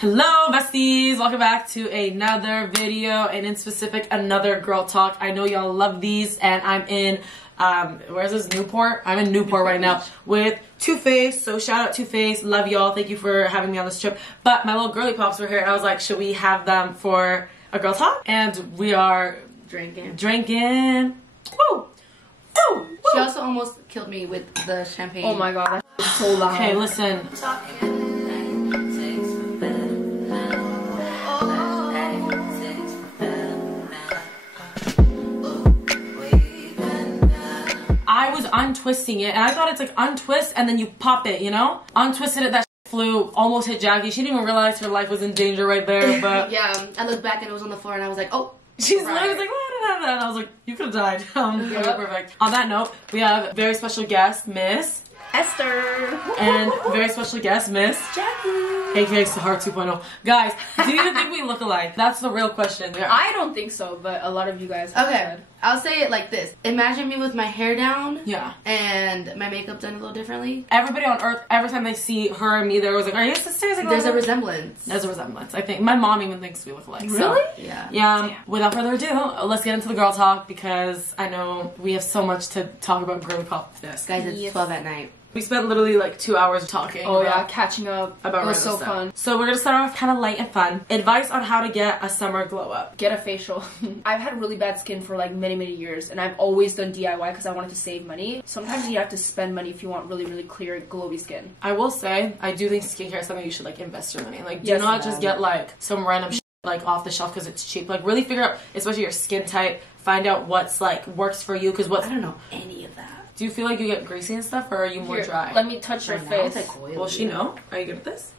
Hello besties, welcome back to another video, and in specific another girl talk. I know y'all love these, and I'm in where's this, Newport? I'm in Newport right now with Too Faced. So shout out Too Faced, love y'all, thank you for having me on this trip. But my little girly pops were here and I was like, should we have them for a girl talk? And we are drinking. Woo! Woo! She also almost killed me with the champagne. Oh my god, that's so loud. Okay, listen. I was untwisting it and I thought it's like untwist and then you pop it, you know? Untwisted it, that flew, almost hit Jackie. She didn't even realize her life was in danger right there, but... Yeah, I looked back and it was on the floor and I was like, oh. She's literally like, and I was like, you could have died. Okay, perfect. On that note, we have a very special guest, Miss Esther. And very special guest, Miss Jackie. AKA Sahar 2.0. Guys, do you think we look alike? That's the real question. Yeah. I don't think so, but a lot of you guys have said. I'll say it like this. Imagine me with my hair down. Yeah. And my makeup done a little differently. Everybody on earth, every time they see her and me, they're always like, are you sisters? Like, there's a resemblance. There's a resemblance. I think my mom even thinks we look alike. Really? So, yeah. Yeah. Without further ado, let's get into the girl talk because I know we have so much to talk about girly pop. This. Guys, it's 12 at night. We spent literally like 2 hours talking. Oh yeah, catching up. About it was so stuff. fun. So we're gonna start off kind of light and fun. Advice on how to get a summer glow up. Get a facial. I've had really bad skin for like many years, and I've always done DIY because I wanted to save money. Sometimes you have to spend money if you want really clear, glowy skin. I will say, I do think skincare is something you should like invest your money. Like, do not just get like some random shit like off the shelf because it's cheap. Like, really figure out, especially your skin type. Find out what's like works for you. Because I don't know any of that. Do you feel like you get greasy and stuff, or are you more dry? Let me touch your face. Will she know? Are you good at this?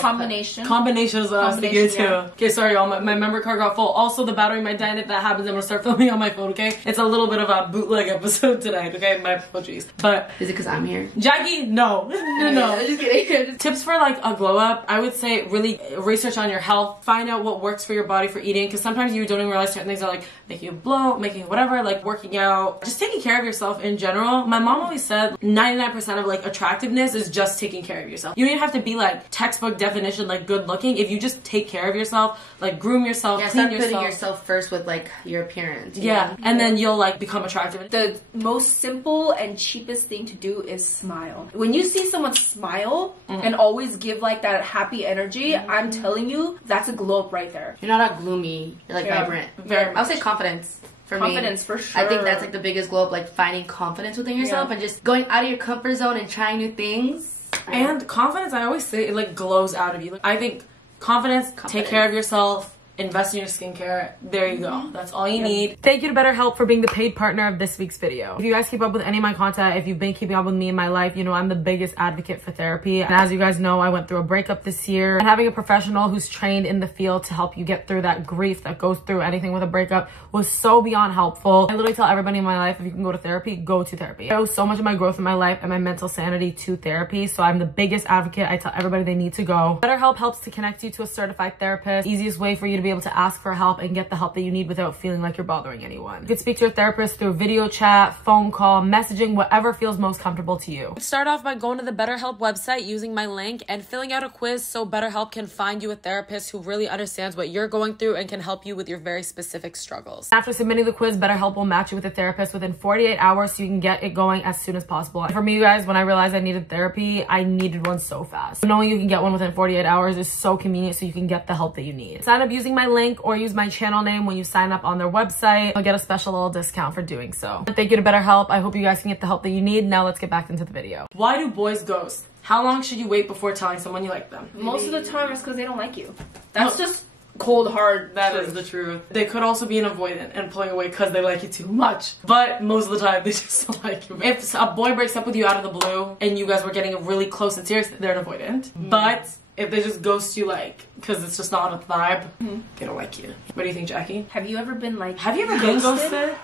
Combination is what I was thinking too. Okay, sorry y'all, my memory card got full. Also, the battery might die, and if that happens, I'm gonna start filming on my phone, okay? It's a little bit of a bootleg episode tonight, okay? My apologies. But is it because I'm here? Jackie, no. No. I'm just kidding. Tips for like a glow up, I would say really research on your health. Find out what works for your body for eating, because sometimes you don't even realize certain things are like making you bloat, making whatever, like working out, just taking care of yourself in general. My mom always said 99% of like attractiveness is just taking care of yourself. You don't even have to be like textbook definition like good looking. If you just take care of yourself, like groom yourself, clean start yourself. Putting yourself first with like your appearance. Yeah, and then you'll like become attractive. The most simple and cheapest thing to do is smile. When you see someone smile and always give like that happy energy, I'm telling you, that's a glow up right there. You're not gloomy. You're like vibrant. Very I would say confidence. Confidence, for sure. I think that's like the biggest glow up, like finding confidence within yourself and just going out of your comfort zone and trying new things. And confidence, I always say, it like glows out of you. Like, I think confidence, take care of yourself, invest in your skincare. There you go. That's all you need. Thank you to BetterHelp for being the paid partner of this week's video. If you guys keep up with any of my content, if you've been keeping up with me in my life, you know I'm the biggest advocate for therapy. And as you guys know, I went through a breakup this year. And having a professional who's trained in the field to help you get through that grief that goes through anything with a breakup was so beyond helpful. I literally tell everybody in my life, if you can go to therapy, go to therapy. I owe so much of my growth in my life and my mental sanity to therapy. So I'm the biggest advocate. I tell everybody they need to go. BetterHelp helps to connect you to a certified therapist. Easiest way for you to be able to ask for help and get the help that you need without feeling like you're bothering anyone. You can speak to your therapist through video chat, phone call, messaging, whatever feels most comfortable to you. Start off by going to the BetterHelp website using my link and filling out a quiz so BetterHelp can find you a therapist who really understands what you're going through and can help you with your very specific struggles. After submitting the quiz, BetterHelp will match you with a therapist within 48 hours so you can get it going as soon as possible. And for me, you guys, when I realized I needed therapy, I needed one so fast. So knowing you can get one within 48 hours is so convenient so you can get the help that you need. Sign up using my link or use my channel name when you sign up on their website. I'll get a special little discount for doing so. Thank you to BetterHelp. I hope you guys can get the help that you need. Now let's get back into the video. Why do boys ghost? How long should you wait before telling someone you like them? Most of the time it's because they don't like you. That's just cold hard. That is the truth. They could also be an avoidant and pulling away because they like you too much. But most of the time they just don't like you. If a boy breaks up with you out of the blue and you guys were getting really close and serious, they're an avoidant. But if they just ghost you like because it's just not a vibe, they don't like you. What do you think, Jackie? Have you ever been like, have you ever been ghosted?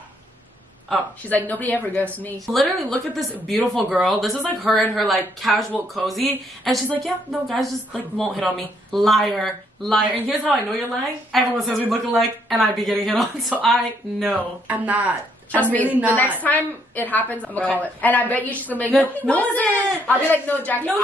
Oh. She's like, nobody ever ghosts me. Literally, look at this beautiful girl. This is like her and her like casual cozy. And she's like, yeah, no, guys just like won't hit on me. Liar. Liar. And here's how I know you're lying. Everyone says we look alike and I'd be getting hit on. So I know. I'm not Trust me, really not. the next time it happens, I'm gonna call it. And I bet you she's gonna be like, no, he wasn't. I'll be like, no, Jackie, No,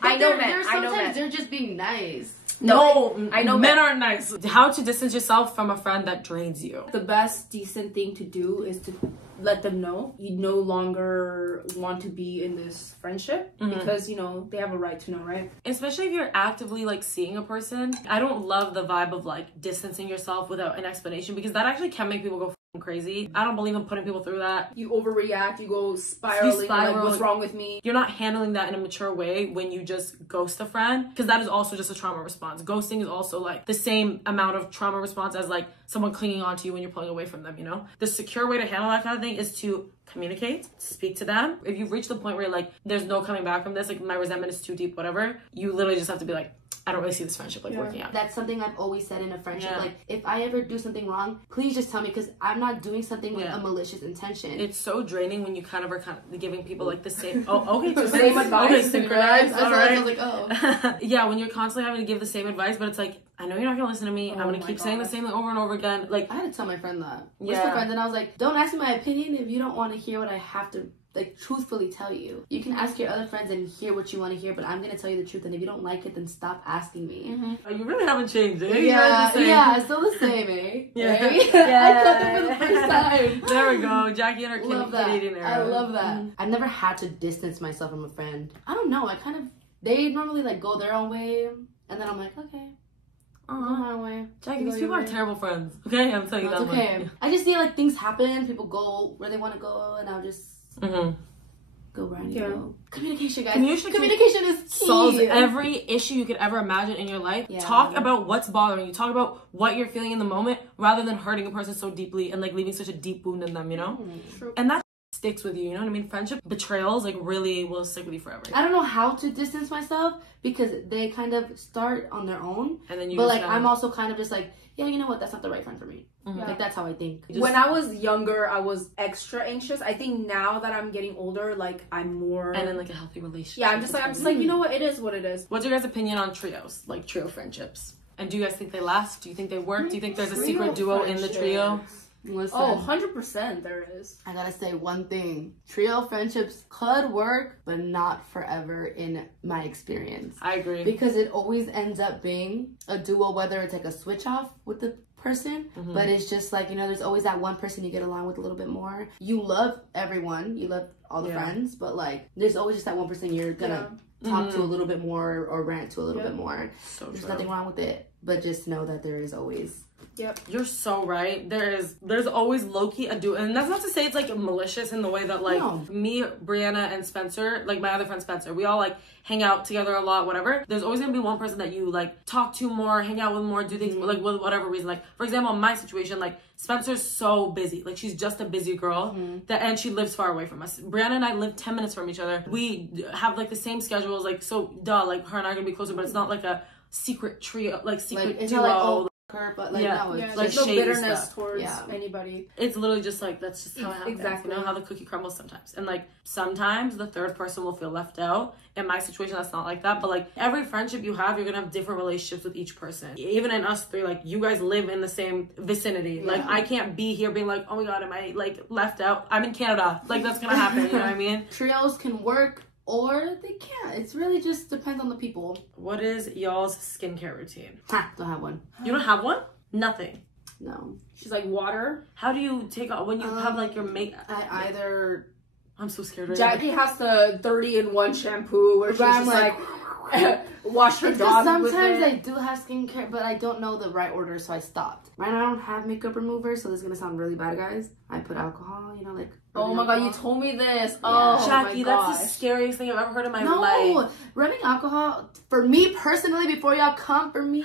I know men. There's I know sometimes men. they're just being nice. No, I know men aren't nice. How to distance yourself from a friend that drains you. The best decent thing to do is to let them know you no longer want to be in this friendship because, you know, they have a right to know, right? Especially if you're actively like seeing a person. I don't love the vibe of like distancing yourself without an explanation because that actually can make people go crazy. I don't believe in putting people through that. You overreact, you go spiraling, like, what's wrong with me? You're not handling that in a mature way when you just ghost a friend, because that is also just a trauma response. Ghosting is also like the same amount of trauma response as like someone clinging on to you when you're pulling away from them, you know? The secure way to handle that kind of thing is to communicate, speak to them. If you've reached the point where like there's no coming back from this, like my resentment is too deep, whatever, you literally just have to be like, I don't really see this friendship like working out. That's something I've always said in a friendship. Like, if I ever do something wrong, please just tell me, because I'm not doing something with a malicious intention. It's so draining when you kind of giving people like the same. Oh, okay, so same advice. Okay, synchronized. All right. I was like, oh. Yeah, when you're constantly having to give the same advice, but it's like, I know you're not gonna listen to me. I'm gonna keep saying the same thing over and over again. Like, I had to tell my friend that. We're still friends, and I was like, don't ask me my opinion if you don't want to hear what I have to, like, truthfully tell you. You can ask your other friends and hear what you want to hear, but I'm gonna tell you the truth, and if you don't like it, then stop asking me. You really haven't changed, eh? Yeah, still the same, eh? Yeah. I cut them for the first time. There we go, Jackie and her Canadian era. I love that. I've never had to distance myself from a friend. I don't know. They normally like go their own way, and then I'm like, okay. Go my way. Jackie, these people are terrible friends. Okay, I'm telling you that. Okay. Much. I just see like things happen. People go where they want to go, and I'll just go where I need to go. Communication, guys. Communication is key. Solves every issue you could ever imagine in your life. Yeah. Talk about what's bothering you. Talk about what you're feeling in the moment, rather than hurting a person so deeply and like leaving such a deep wound in them. You know, True. And that sticks with you. You know what I mean? Friendship betrayals like really will stick with you forever. I don't know how to distance myself because they kind of start on their own, and then you. But like I'm also kind of just like, yeah, you know what? That's not the right friend for me. Yeah. Like that's how I think. When I was younger, I was extra anxious. I think now that I'm getting older, like I'm more and in like a healthy relationship. Yeah, I'm just like you know what? It is what it is. What's your guys' opinion on trios, like trio friendships? And do you guys think they last? Do you think they work? Do you think there's a secret duo in the trio? Listen, 100% there is. I gotta say one thing. Trio friendships could work, but not forever in my experience. I agree. Because it always ends up being a duo, whether it's like a switch off with the person, but it's just like, you know, there's always that one person you get along with a little bit more. You love everyone, you love all the friends, but like there's always just that one person you're gonna talk to a little bit more or rant to a little bit more. So there's true. nothing wrong with it, but just know that there is always. Yep. You're so right. There's always low-key a duo, and that's not to say it's like malicious in the way that like me, Brianna, and Spencer, like my other friend Spencer, we all like hang out together a lot, whatever. There's always gonna be one person that you like talk to more, hang out with more, do things like with whatever reason. Like for example, in my situation, like Spencer's so busy, like she's just a busy girl and she lives far away from us. Brianna and I live 10 minutes from each other. We have like the same schedules, like so like her and I are gonna be closer, but it's not like a secret trio, like secret it's duo. not like, oh, her, but like no, it's there's like no bitterness stuff. towards anybody. It's literally just like that's just how it happens. Exactly. You know how the cookie crumbles sometimes, and like sometimes the third person will feel left out. In my situation, that's not like that, but like every friendship you have, you're gonna have different relationships with each person. Even in us three, like you guys live in the same vicinity. Like I can't be here being like, oh my god, am I like left out? I'm in Canada. Like that's gonna happen. You know what I mean? Trios can work. Or they can't. It's really just depends on the people. What is y'all's skincare routine? Don't have one. You don't have one? Nothing. No. She's like water. How do you take off when you have like your makeup? I either. I'm so scared right Jackie has the 30-in-1 shampoo where she's just like wash her dog with it. Sometimes I do have skincare, but I don't know the right order, so I stopped. Right now I don't have makeup remover, so this is gonna sound really bad, guys. I put alcohol, you know, like. Oh my god, you told me this. Yeah. Oh Jackie, my gosh. that's the scariest thing I've ever heard in my life. No, rubbing alcohol for me personally, before y'all come for me,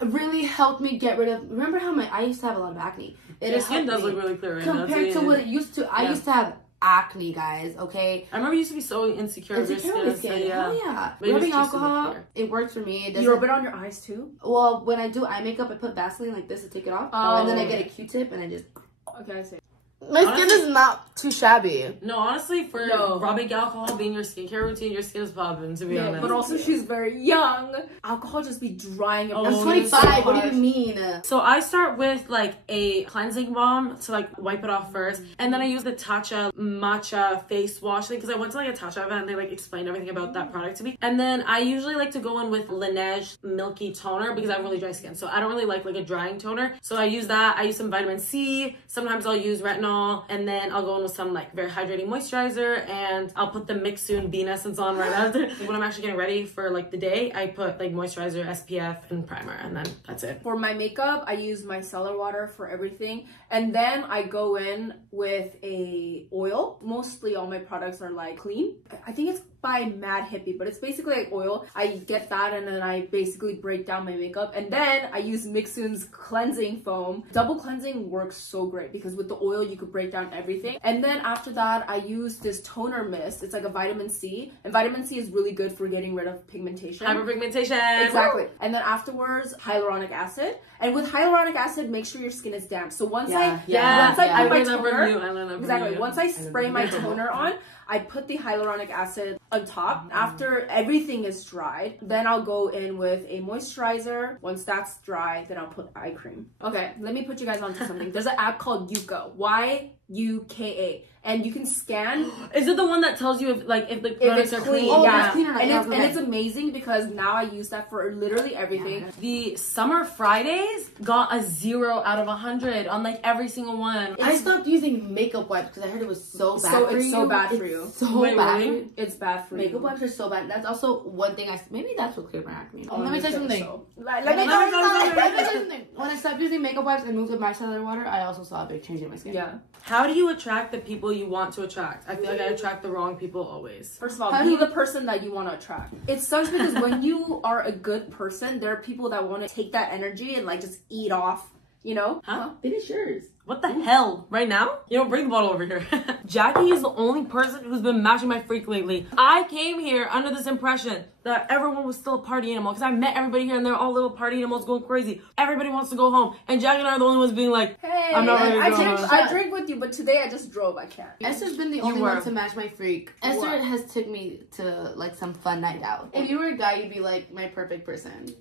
really helped me get rid of. Remember how I used to have a lot of acne. Your skin does look really clear right now. Compared to what it used to. I used to have acne, guys. Okay. I remember you used to be so insecure with your skin. Hell yeah. But rubbing alcohol, it works for me. You rub it on your eyes too? Well, when I do eye makeup, I put Vaseline like this to take it off, and then I get a Q-tip and I just. Okay, I see. My skin is not too shabby. No, honestly, for rubbing alcohol being your skincare routine, your skin is popping, to be honest. But also, she's very young. Alcohol just be drying. I'm 25. What do you mean? So I start with like a cleansing balm to like wipe it off first, and then I use the Tatcha matcha face wash thing because I went to like a Tatcha event and they like explained everything about that product to me. And then I usually like to go in with Laneige milky toner because I have really dry skin, so I don't really like a drying toner. So I use that. I use some vitamin C. Sometimes I'll use retinol, and then I'll go in with some like very hydrating moisturizer, and I'll put the Mixsoon Bean Essence on right after. When I'm actually getting ready for like the day, I put like moisturizer, SPF, and primer, and then that's it. For my makeup, I use micellar water for everything, and then I go in with a oil. Mostly all my products are like clean. I think it's by Mad Hippie, but it's basically like oil. I get that and then I basically break down my makeup, and then I use Mixsoon's cleansing foam. Double cleansing works so great because with the oil you could break down everything. And then after that I use this toner mist. It's like a vitamin C, and vitamin C is really good for getting rid of pigmentation. Hyperpigmentation. Exactly. And then afterwards hyaluronic acid. And with hyaluronic acid, make sure your skin is damp. So once I put my toner, once I spray my toner on, I put the hyaluronic acid on top. After everything is dried, then I'll go in with a moisturizer. Once that's dry, then I'll put eye cream. Okay, let me put you guys onto something. There's an app called Yuka. Yuka. And you can scan. Is it the one that tells you if the products are clean? Oh, yeah. And it's amazing because now I use that for literally everything. Yeah. The Summer Fridays got a 0 out of 100 on like every single one. I stopped using makeup wipes because I heard it was so bad for you. It's so bad for you. It's bad for you. Makeup wipes are so bad. That's also one thing maybe that's what cleared my acne. Let me tell you something. Let me tell you something. When I stopped using makeup wipes and moved to micellar water, I also saw a big change in my skin. Yeah. How do you attract the people you want to attract? I feel like I attract the wrong people always. First of all, be the person that you want to attract. It sucks because when you are a good person, there are people that want to take that energy and like just eat off, you know? Huh? Finish yours. What the hell? Right now? You don't bring the bottle over here. Jackie is the only person who's been matching my freak lately. I came here under this impression that everyone was still a party animal because I met everybody here and they're all little party animals going crazy. Everybody wants to go home. And Jackie and I are the only ones being like, hey, I'm not ready to go home. I drink with you, but today I just drove. I can't. Esther's been the only one to match my freak. Esther has took me to like some fun night out. If you were a guy, you'd be like my perfect person.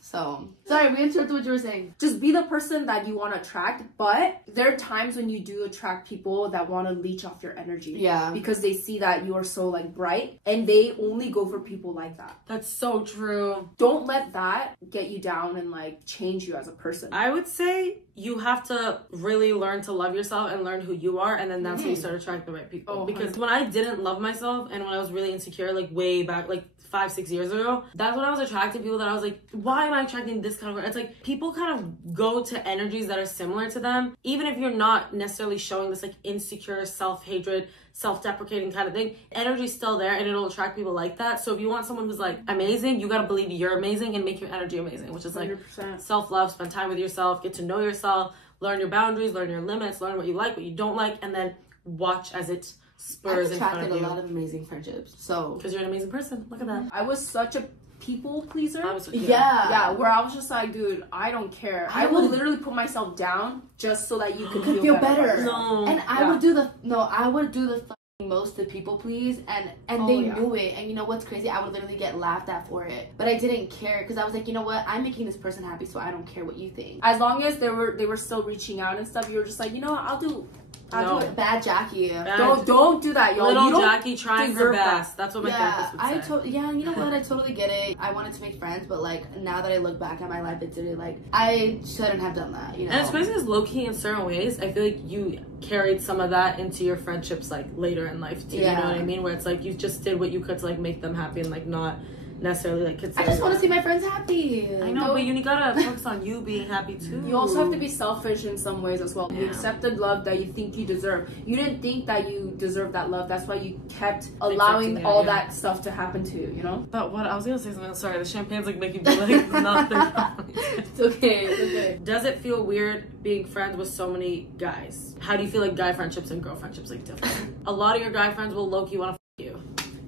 So, sorry, we interrupted what you were saying. Just be the person that you want to attract, but there are times when you do attract people that want to leech off your energy. Yeah. Because they see that you are so, like, bright, and they only go for people like that. That's so true. Don't let that get you down and, like, change you as a person. I would say you have to really learn to love yourself and learn who you are, and then that's when you start attracting the right people. Oh, because when I didn't love myself and when I was really insecure, like, way back, like, 5-6 years ago, that's when I was attracting people that I was like, why am I attracting this kind of girl? It's like people kind of go to energies that are similar to them, even if you're not necessarily showing this like insecure, self-hatred, self-deprecating kind of thing. Energy's still there and it'll attract people like that. So if you want someone who's like amazing, you gotta believe you're amazing and make your energy amazing, which is like 100%. Self-love, spend time with yourself, get to know yourself, learn your boundaries, learn your limits, learn what you like, what you don't like, and then watch as it spurs in front of you. I've attracted a lot of amazing friendships. So because you're an amazing person. Look at that. I was such a people pleaser. Yeah, where I was just like, dude, I don't care. I will literally put myself down just so that you could feel better. No. And I would do the most to people please, and they knew it. And you know what's crazy? I would literally get laughed at for it, but I didn't care because I was like, you know what? I'm making this person happy, so I don't care what you think. As long as they were still reaching out and stuff, you were just like, you know what? I'll do it. Bad Jackie. Don't do that, y'all. Little Jackie trying her best. That's what my therapist would say. You know what? I totally get it. I wanted to make friends, but like now that I look back at my life, it's really like I shouldn't have done that. You know. And it's crazy because low key in certain ways, I feel like you carried some of that into your friendships like later in life too. Yeah. You know what I mean? Where it's like you just did what you could to like make them happy and like not necessarily like consider. I just want to see my friends happy. I know, but you gotta focus on you being happy too. You also have to be selfish in some ways as well. You accepted love that you think you deserve. You didn't think that you deserved that love. That's why you kept allowing all that stuff to happen to you, you know? But what I was gonna say something. Sorry, the champagne's like making me like nothing. It's okay. Does it feel weird being friends with so many guys? How do you feel like guy friendships and girl friendships like different? A lot of your guy friends will low-key want to you.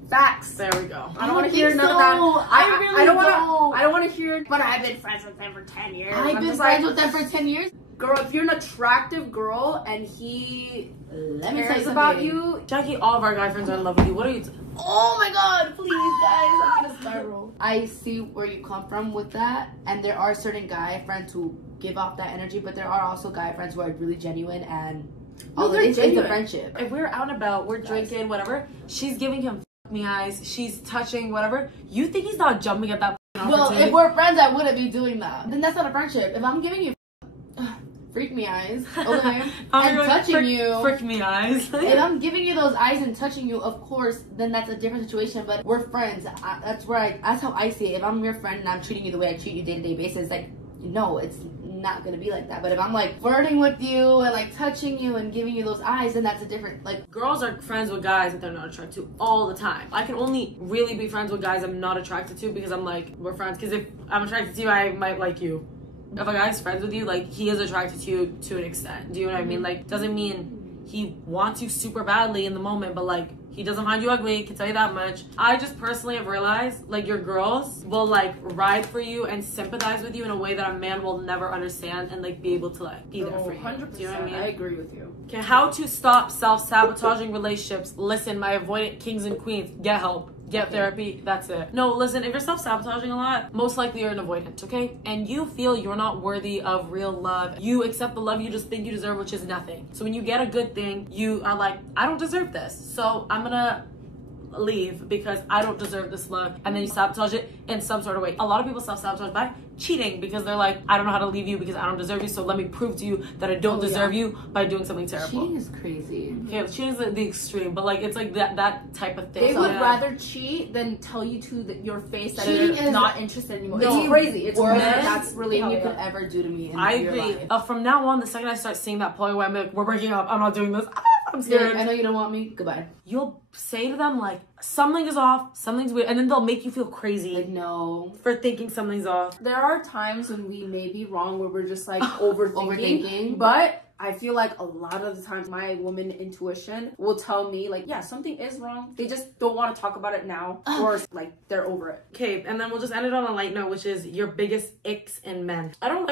Facts. There we go. I don't want to hear none of that. I don't want to hear. But I've been friends with them for 10 years. I've been friends with them for 10 years. girl, if you're an attractive girl and he Let me tell cares you about something. you, Jackie, all of our guy friends are in love with you. What are you? Oh my god, please guys, I'm gonna spiral. I see where you come from with that, and there are certain guy friends who give off that energy, but there are also guy friends who are really genuine and it's a friendship. If we're out and about, we're drinking, whatever, she's giving him me eyes, she's touching, whatever. You think he's not jumping at that Well, if we're friends, I wouldn't be doing that. Then that's not a friendship. If I'm giving you freak me eyes, okay, and touching you, freak me eyes. if I'm giving you those eyes and touching you, of course, then that's a different situation. But we're friends. That's how I see it. If I'm your friend and I'm treating you the way I treat you day-to-day basis, like, no, it's not gonna be like that. But if I'm like flirting with you and like touching you and giving you those eyes, then that's a different, like, girls are friends with guys that they're not attracted to all the time. I can only really be friends with guys I'm not attracted to because I'm like, we're friends. Because if I'm attracted to you, I might like you. If a guy's friends with you, like, he is attracted to you to an extent. Do you know what I mean? Like, doesn't mean he wants you super badly in the moment, but like, he doesn't find you ugly, can tell you that much. I just personally have realized, like, your girls will like ride for you and sympathize with you in a way that a man will never understand and like be able to like be there for you. 100%. Do you know what I mean? I agree with you. Okay, how to stop self-sabotaging relationships. Listen, my avoidant kings and queens, get help. Get therapy, that's it. No, listen, if you're self-sabotaging a lot, most likely you're an avoidant, okay? And you feel you're not worthy of real love. You accept the love you just think you deserve, which is nothing. So when you get a good thing, you are like, I don't deserve this. So I'm gonna leave because I don't deserve this love. And then you sabotage it in some sort of way. A lot of people self-sabotage by cheating because they're like, I don't know how to leave you because I don't deserve you, so let me prove to you that I don't deserve you by doing something terrible. cheating is crazy. Okay, cheating is the extreme, but like, it's like that type of thing. They So, would yeah. rather cheat than tell you to your face that Cheating they're is not interested anymore. the It's crazy. It's worst that's really how you you could ever do to me in I your agree. life. From now on, the second I start seeing that ploy where I'm like, we're breaking up, I'm not doing this, I'm Yeah, scared. I know you don't want me. Goodbye. You'll say to them like, something is off, something's weird, and then they'll make you feel crazy Like, no. for thinking something's off. There are times when we may be wrong where we're just like overthinking, Overthinking. but I feel like a lot of the times my woman intuition will tell me like, yeah, something is wrong. They just don't want to talk about it now, or like they're over it. Okay, and then we'll just end it on a light note, which is your biggest icks in men. I don't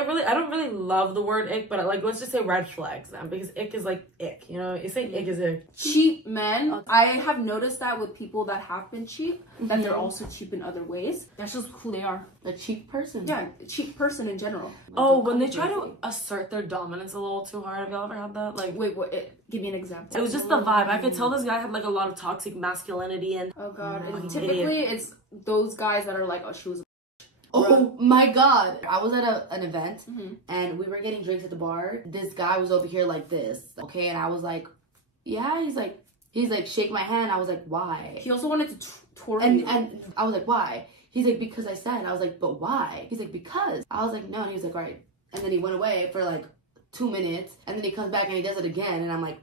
really love the word ick, but like, let's just say red flags then, because ick is like ick, you know? It's like ick is ick. Cheap men. I have noticed that with people that have been cheap, that they're also cheap in other ways. That's just who they are. A cheap person. Yeah, a cheap person in general. Oh, when they try to assert their dominance a little too hard. Have y'all ever had that? Like, Wait, give me an example. it was just the vibe. I could tell this guy had like a lot of toxic masculinity and Oh god, and Fucking typically it's those guys that are like, oh, she was. Oh my god. I was at an event and we were getting drinks at the bar. This guy was over here like this. Okay, and I was like, yeah, he's like, shake my hand. I was like, why? He also wanted to twirl And you. I was like, why? He's like, because I said. I was like, but why? He's like, because. I was like, no. And he was like, all right. And then he went away for like 2 minutes. And then he comes back and he does it again. And I'm like,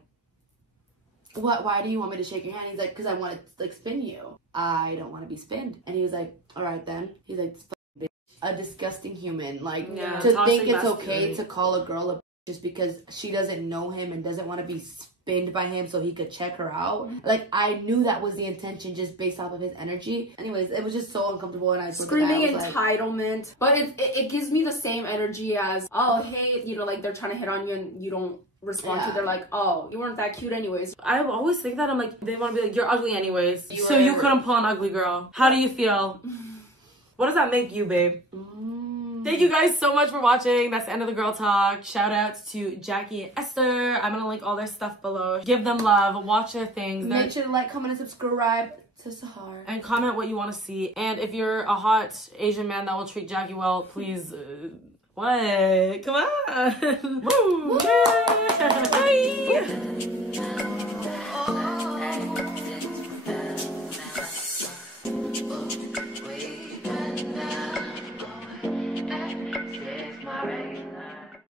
what? Why do you want me to shake your hand? He's like, because I want to like spin you. I don't want to be spinned. And he was like, all right then. He's like, this fucking bitch. A disgusting human. Like, Yeah, to toxic think it's okay masculinity. to call a girl a bitch just because she doesn't know him and doesn't want to be spinned by him so he could check her out. Like, I knew that was the intention just based off of his energy. Anyways, it was just so uncomfortable, and I told the guy, Screaming I was like, entitlement, but it gives me the same energy as, oh hey, you know, like they're trying to hit on you and you don't respond to. They're like, oh, you weren't that cute anyways. I always think that. I'm like, they want to be like, you're ugly anyways. You So were- you couldn't pull an ugly girl. How do you feel? What does that make you, babe? Thank you guys so much for watching. That's the end of the girl talk. Shout outs to Jackie and Esther. I'm gonna link all their stuff below. Give them love. Watch their things. make sure to like, comment, and subscribe to Sahar. And comment what you want to see. And if you're a hot Asian man that will treat Jackie well, please. What? Come on. Woo! Yeah. Bye. It's my regular.